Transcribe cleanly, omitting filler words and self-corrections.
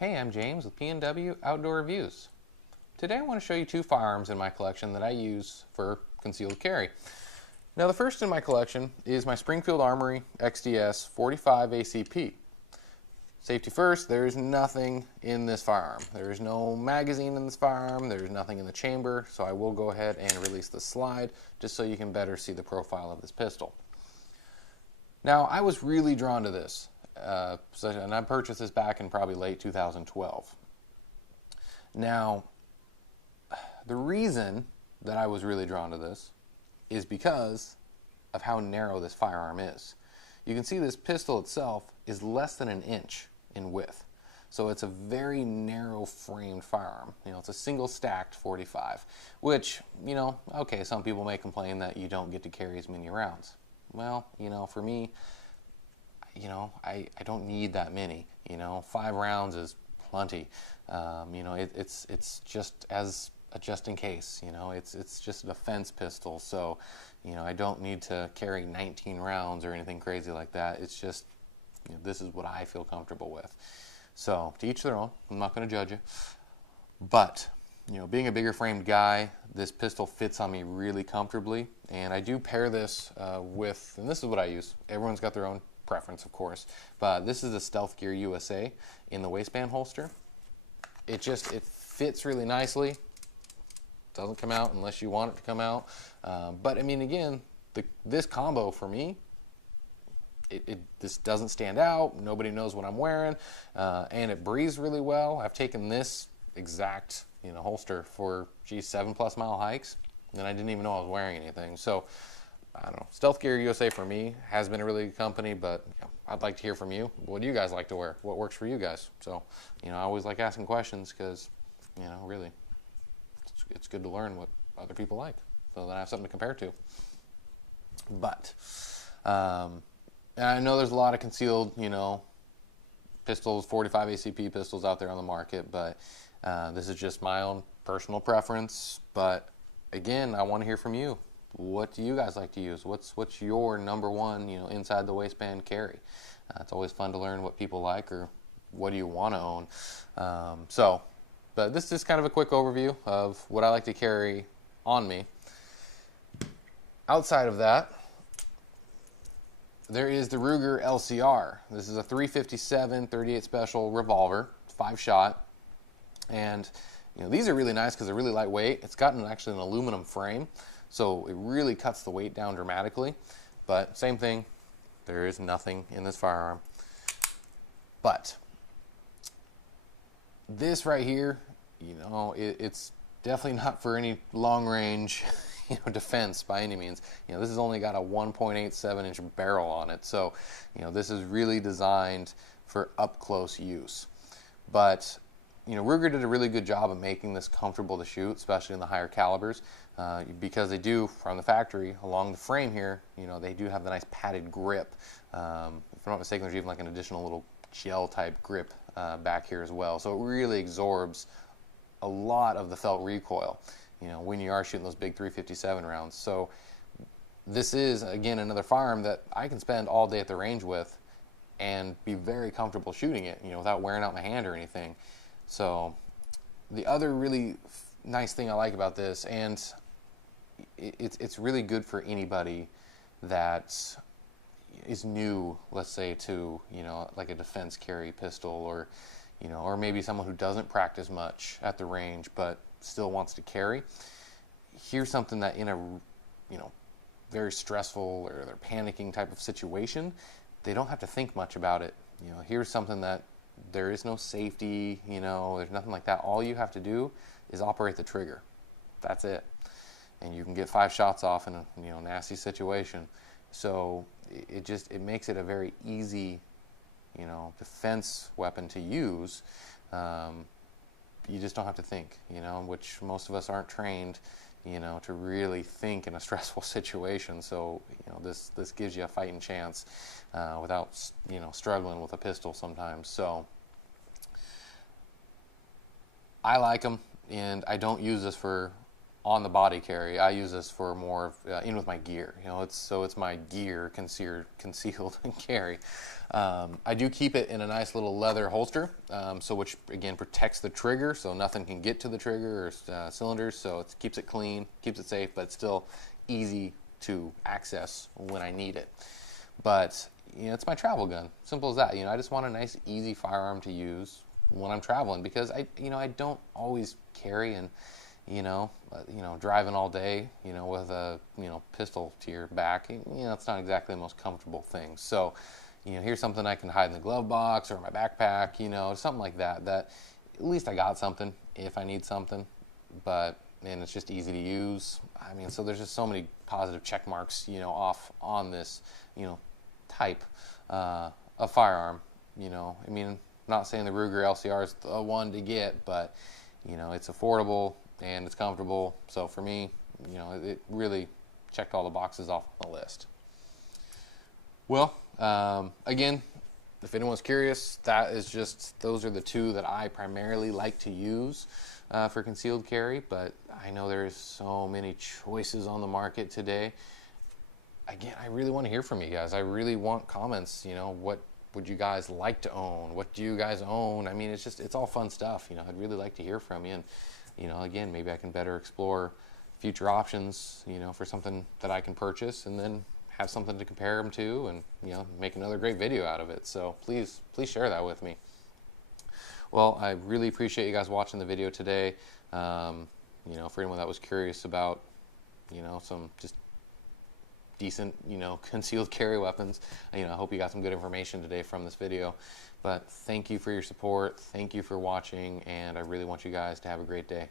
Hey, I'm James with P&W Outdoor Reviews. Today I want to show you two firearms in my collection that I use for concealed carry. Now the first in my collection is my Springfield Armory XDs 45 ACP. Safety first, there is nothing in this firearm. There is no magazine in this firearm, there is nothing in the chamber, so I will go ahead and release the slide just so you can better see the profile of this pistol. Now I was really drawn to this. And I purchased this back in probably late 2012. Now, the reason that I was really drawn to this is because of how narrow this firearm is. You can see this pistol itself is less than an inch in width. So it's a very narrow framed firearm. It's a single stacked 45, which, okay, some people may complain that you don't get to carry as many rounds. Well, for me, I don't need that many. 5 rounds is plenty. It's just as a just in case. It's just a defense pistol, so I don't need to carry 19 rounds or anything crazy like that. It's just this is what I feel comfortable with. So to each their own. I'm not going to judge you, but being a bigger framed guy, this pistol fits on me really comfortably, and I do pair this with, and this is what I use. Everyone's got their own preference, of course, but this is a Stealth Gear USA in the waistband holster. It fits really nicely. Doesn't come out unless you want it to come out. But I mean, again, this combo for me, this doesn't stand out. Nobody knows what I'm wearing, and it breathes really well. I've taken this exact holster for 7+ mile hikes, and I didn't even know I was wearing anything. So I don't know. Stealth Gear USA for me has been a really good company, but I'd like to hear from you. What do you guys like to wear? What works for you guys? So, I always like asking questions because, really, it's good to learn what other people like so that I have something to compare to. But, and I know there's a lot of concealed, pistols, 45 ACP pistols out there on the market, but this is just my own personal preference. But again, I want to hear from you. What do you guys like to use? What's your number one, inside the waistband carry? It's always fun to learn what people like or what do you want to own. But this is kind of a quick overview of what I like to carry on me. Outside of that, there is the Ruger LCR. This is a 357 38 special revolver, 5-shot, and these are really nice because they're really lightweight. It's got actually an aluminum frame, so it really cuts the weight down dramatically. But same thing, there is nothing in this firearm. But this right here, it's definitely not for any long range defense by any means. This has only got a 1.87 inch barrel on it, so this is really designed for up close use. But Ruger did a really good job of making this comfortable to shoot, especially in the higher calibers, because they do, from the factory, along the frame here, they do have the nice padded grip. If I'm not mistaken, there's even like an additional little gel type grip back here as well. So it really absorbs a lot of the felt recoil, when you are shooting those big 357 rounds. So this is, again, another firearm that I can spend all day at the range with and be very comfortable shooting it, without wearing out my hand or anything. So the other really nice thing I like about this, and it's really good for anybody that is new, let's say, to like a defense carry pistol, or maybe someone who doesn't practice much at the range but still wants to carry. Here's something that in a very stressful or they're panicking type of situation, they don't have to think much about it. Here's something that there is no safety, there's nothing like that. All you have to do is operate the trigger. That's it. And you can get 5 shots off in a nasty situation. So it makes it a very easy defense weapon to use. You just don't have to think, which most of us aren't trained, to really think in a stressful situation. So, this gives you a fighting chance without, struggling with a pistol sometimes. So, I like them, and I don't use this for on the body carry. I use this for more of, in with my gear. You know, it's my gear concealed carry. I do keep it in a nice little leather holster, so which again protects the trigger, so nothing can get to the trigger or cylinders. So it keeps it clean, keeps it safe, but it's still easy to access when I need it. But you know, it's my travel gun. Simple as that. You know, I just want a nice, easy firearm to use when I'm traveling, because I don't always carry and driving all day, with a pistol to your back. It's not exactly the most comfortable thing. So, here's something I can hide in the glove box or my backpack. Something like that. That at least I got something if I need something. But and it's just easy to use. I mean, so there's just so many positive check marks, off on this, type of firearm. I mean, not saying the Ruger LCR is the one to get, but it's affordable and it's comfortable. So for me, it really checked all the boxes off the list. Well, again, if anyone's curious, those are the two that I primarily like to use for concealed carry, but I know there's so many choices on the market today. Again, I really want to hear from you guys. I really want comments. What would you guys like to own? What do you guys own? I mean, it's all fun stuff. I'd really like to hear from you. And, again, maybe I can better explore future options, for something that I can purchase and then have something to compare them to and, make another great video out of it. So please share that with me. Well, I really appreciate you guys watching the video today. For anyone that was curious about, some just decent, concealed carry weapons. I hope you got some good information today from this video. But thank you for your support. Thank you for watching, and I really want you guys to have a great day.